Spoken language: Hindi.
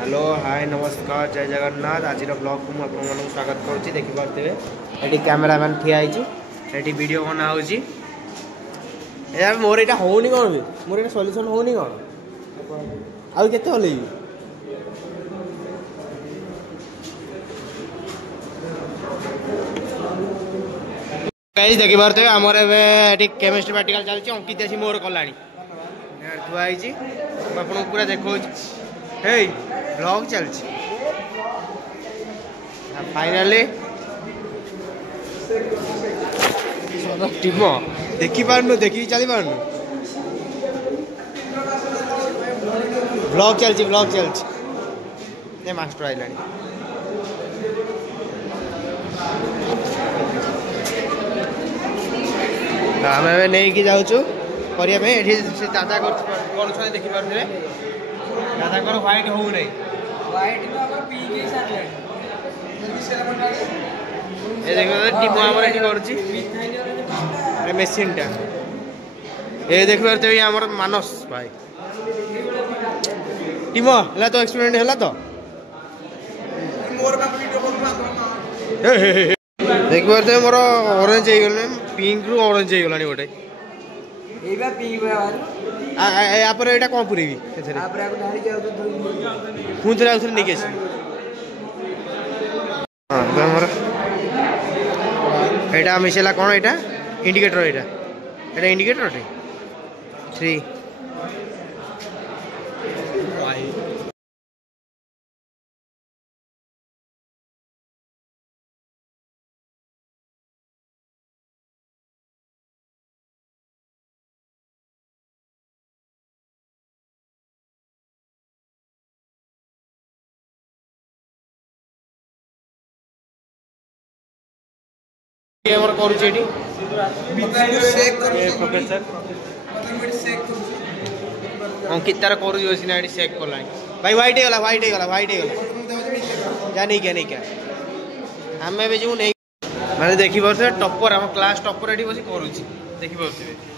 हेलो हाय नमस्कार जय जगन्नाथ आज ब्लॉग को मुझे स्वागत करुँच देखिपे ये कैमेरामैन ठिया ये वीडियो बना हो मोर यहाँ होनी कौन भी मोर सल्यूशन होनी कौन आउ के देखी पारे आमर ए केमिस्ट्री प्रैक्टिकल चलती अंकित आसी मोर कला थुआई आपको पूरा देखो हे ब्लॉग चलती फाइनली टीम देखी पारनु देखी चली पारनु ब्लॉग चलती मास्टर आइला आम नहीं कि जाऊँ करने दादा कर देखिपे दादा व्हाइट हो नहीं मेसीन टा ये देख पारे आम मानस भाई टीम है तो एक्सपेरिमेंट है तो देख पारे मोर ऑरेंज पिंक रु ऑरेंज हो गला गोटे यापर यहाँ कौन पूरेबी पुणी आउे नहीं यहाँ मिसेला कौन यहाँ इंडिकेटर यहाँ इंडिकेटर 3 अंकित तार कर सेक कला भाई व्हाइट जा नहीं क्या आम जो नहीं मैंने देखी पारे टपर आम क्लास टपर ये बस कर देखी पारे